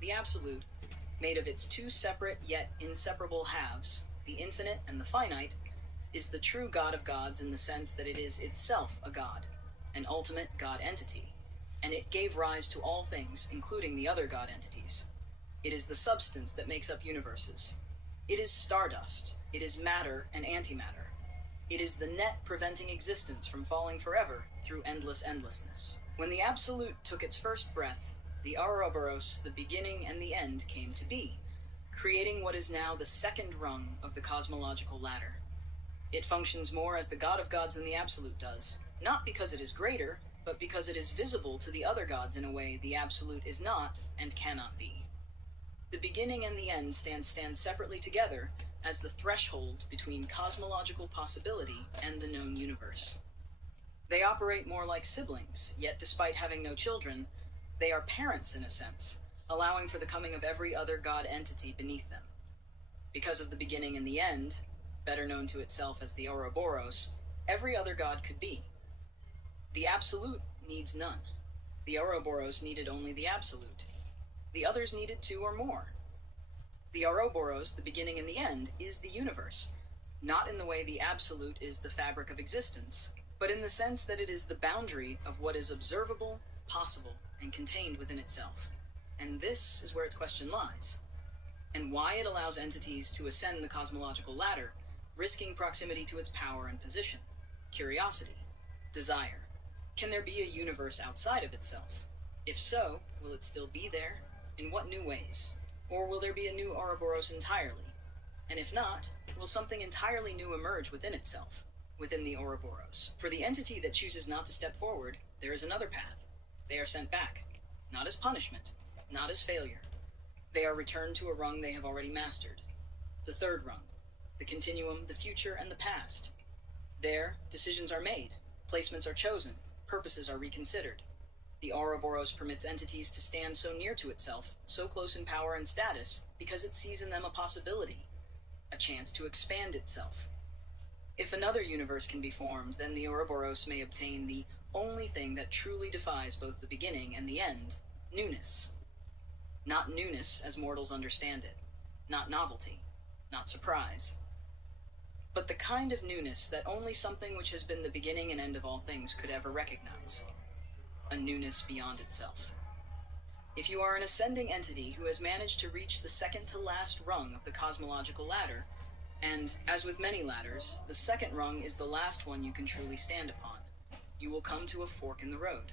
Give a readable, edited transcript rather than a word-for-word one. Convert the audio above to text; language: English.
The absolute, made of its two separate yet inseparable halves, the infinite and the finite, is the true God of gods in the sense that it is itself a god, an ultimate God entity, and it gave rise to all things, including the other God entities. It is the substance that makes up universes. It is stardust. It is matter and antimatter. It is the net preventing existence from falling forever through endless endlessness. When the Absolute took its first breath, the Ouroboros, the beginning and the end, came to be, creating what is now the second rung of the cosmological ladder. It functions more as the God of gods than the Absolute does, not because it is greater, but because it is visible to the other gods in a way the Absolute is not and cannot be. The beginning and the end stand separately together as the threshold between cosmological possibility and the known universe. They operate more like siblings, yet despite having no children, they are parents in a sense, allowing for the coming of every other God entity beneath them. Because of the beginning and the end, better known to itself as the Ouroboros, every other god could be. The Absolute needs none. The Ouroboros needed only the Absolute. The others needed two or more. The Ouroboros, the beginning and the end, is the universe, not in the way the Absolute is the fabric of existence, but in the sense that it is the boundary of what is observable, possible, and contained within itself. And this is where its question lies, and why it allows entities to ascend the cosmological ladder, risking proximity to its power and position. Curiosity. Desire. Can there be a universe outside of itself? If so, will it still be there? In what new ways? Or will there be a new Ouroboros entirely? And if not, will something entirely new emerge within itself, within the Ouroboros? For the entity that chooses not to step forward, there is another path. They are sent back, not as punishment, not as failure. They are returned to a rung they have already mastered. The third rung, the continuum, the future, and the past. There, decisions are made, placements are chosen, purposes are reconsidered. The Ouroboros permits entities to stand so near to itself, so close in power and status, because it sees in them a possibility, a chance to expand itself. If another universe can be formed, then the Ouroboros may obtain the only thing that truly defies both the beginning and the end, newness. Not newness as mortals understand it, not novelty, not surprise, but the kind of newness that only something which has been the beginning and end of all things could ever recognize. A newness beyond itself. If you are an ascending entity who has managed to reach the second to last rung of the cosmological ladder, and, as with many ladders, the second rung is the last one you can truly stand upon, you will come to a fork in the road.